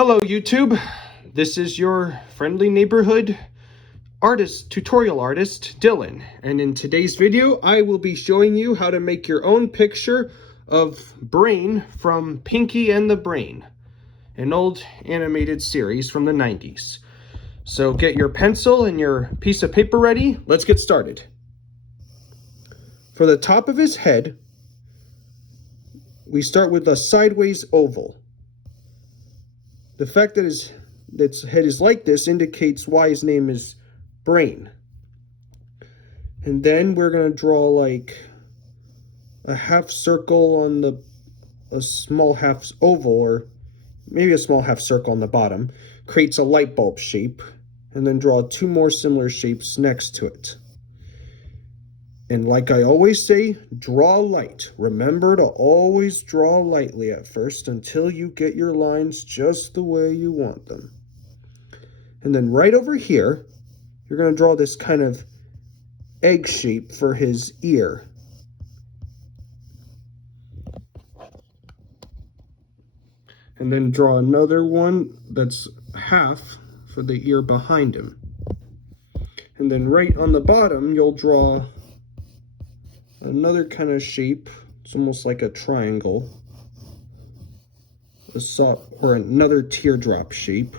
Hello YouTube, this is your friendly neighborhood tutorial artist, Dylan. And in today's video, I will be showing you how to make your own picture of Brain from Pinky and the Brain, an old animated series from the 90s. So get your pencil and your piece of paper ready, let's get started. For the top of his head, we start with a sideways oval. The fact that his head is like this indicates why his name is Brain. And then we're going to draw like a half circle on a small half oval, or maybe a small half circle on the bottom. Creates a light bulb shape, and then draw two more similar shapes next to it. And like I always say, draw light. Remember to always draw lightly at first until you get your lines just the way you want them. And then right over here, you're going to draw this kind of egg shape for his ear. And then draw another one that's half for the ear behind him. And then right on the bottom, you'll draw another kind of shape. It's almost like a triangle, or another teardrop shape.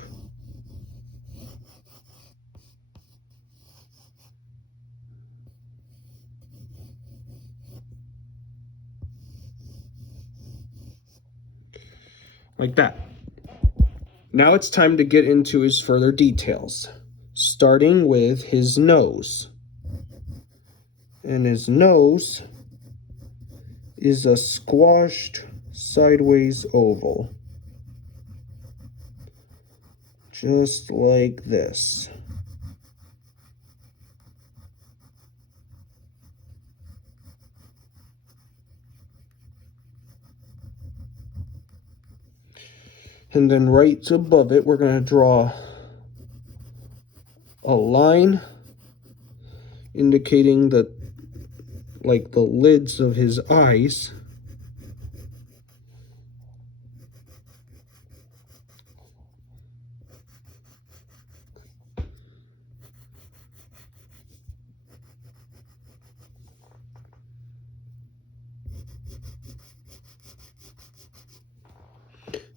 Like that. Now it's time to get into his further details, starting with his nose. And his nose is a squashed sideways oval, just like this. And then right above it, we're going to draw a line indicating the lids of his eyes.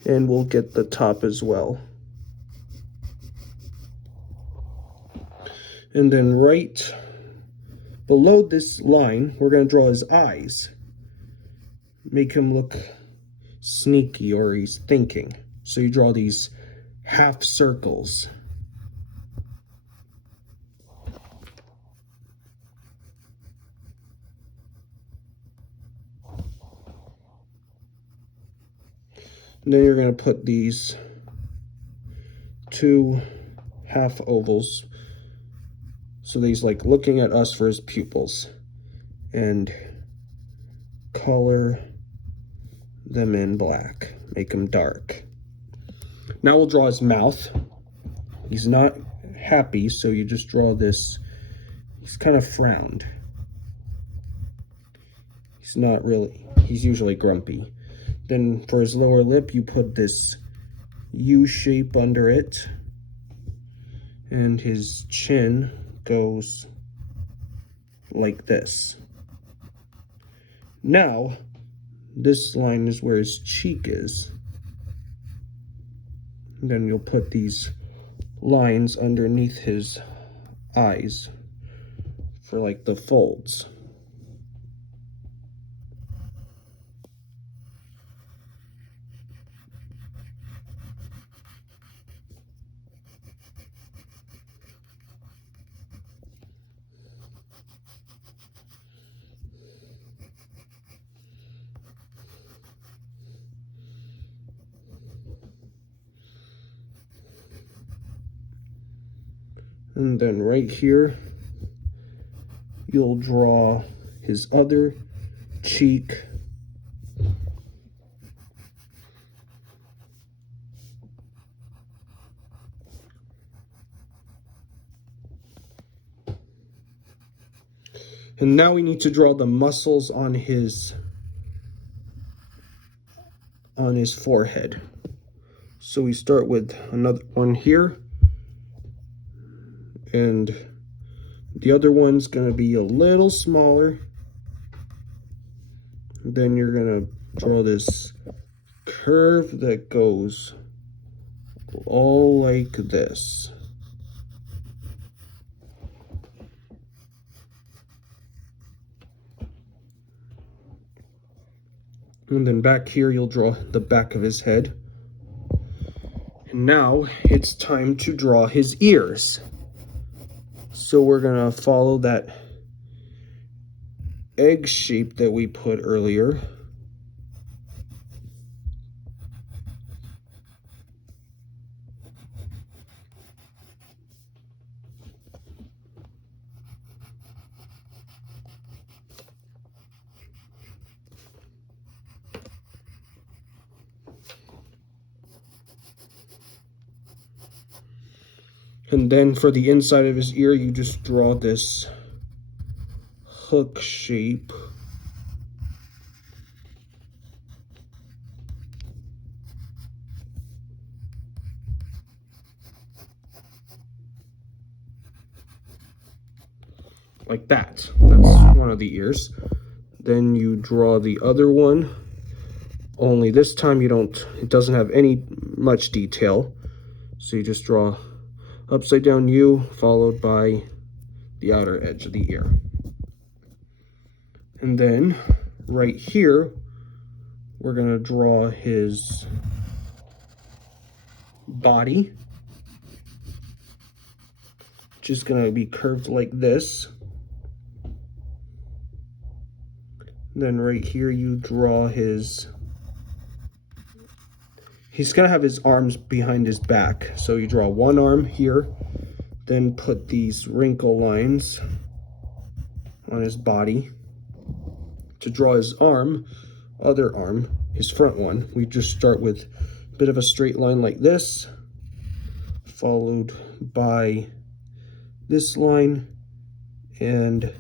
And we'll get the top as well. And then right below this line, we're going to draw his eyes. Make him look sneaky, or he's thinking. So you draw these half circles. And then you're going to put these two half ovals, so that he's like looking at us for his pupils, and color them in black, make them dark. Now we'll draw his mouth. He's not happy, so you just draw this. He's kind of frowned. He's not really, he's usually grumpy. Then for his lower lip, you put this U shape under it, and his chin goes like this. Now, this line is where his cheek is. And then you'll put these lines underneath his eyes for like the folds. And then right here, you'll draw his other cheek. And now we need to draw the muscles on his forehead. So we start with another one here, and the other one's going to be a little smaller. Then you're going to draw this curve that goes all like this. And then back here, you'll draw the back of his head. And now it's time to draw his ears. So we're gonna follow that egg shape that we put earlier. And then for the inside of his ear, you just draw this hook shape. Like that. That's one of the ears. Then you draw the other one, only this time it doesn't have much detail. So you just draw upside down U followed by the outer edge of the ear. And then right here, we're gonna draw his body, which is gonna be curved like this. Then right here, you draw he's gonna have his arms behind his back. So you draw one arm here, then put these wrinkle lines on his body. To draw his other arm, his front one, we just start with a bit of a straight line like this, followed by this line and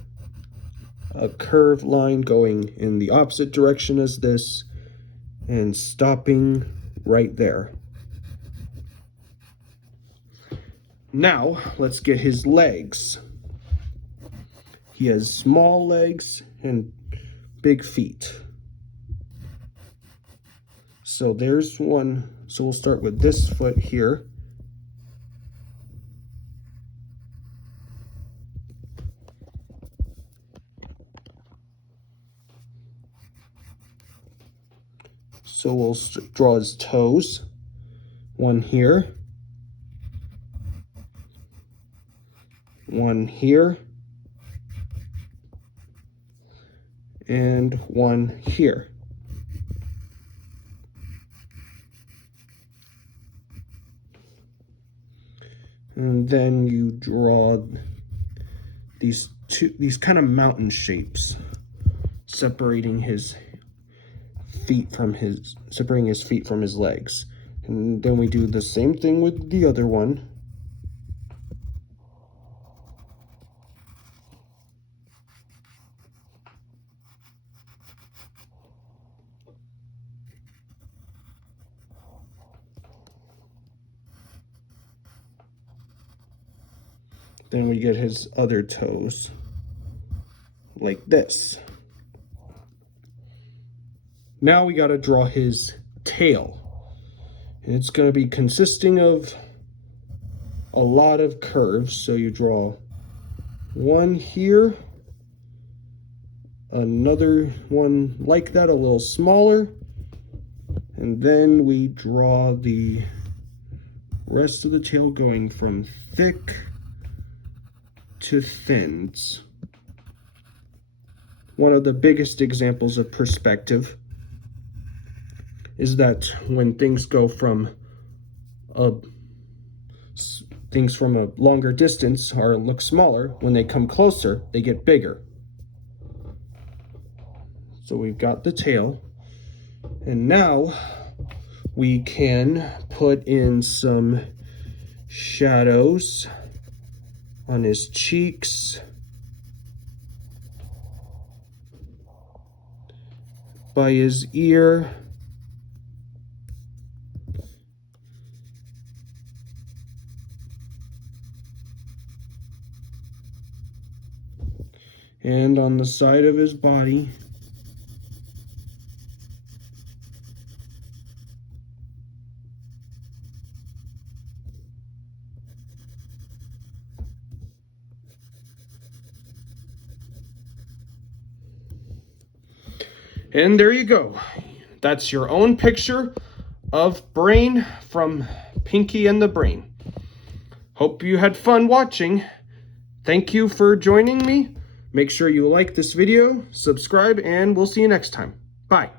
a curved line going in the opposite direction as this and stopping right there. Now let's get his legs. He has small legs and big feet. So there's one. So we'll start with this foot here. So we'll draw his toes. One here. One here. And one here. And then you draw these kind of mountain shapes, separating his feet from his legs. And then we do the same thing with the other one. Then we get his other toes like this. Now we got to draw his tail. And it's going to be consisting of a lot of curves. So you draw one here, another one like that, a little smaller, and then we draw the rest of the tail going from thick to thins. One of the biggest examples of perspective is that when things go from a longer distance or look smaller, when they come closer, they get bigger. So we've got the tail, and now we can put in some shadows on his cheeks, by his ear, and on the side of his body. And there you go. That's your own picture of Brain from Pinky and the Brain. Hope you had fun watching. Thank you for joining me. Make sure you like this video, subscribe, and we'll see you next time. Bye.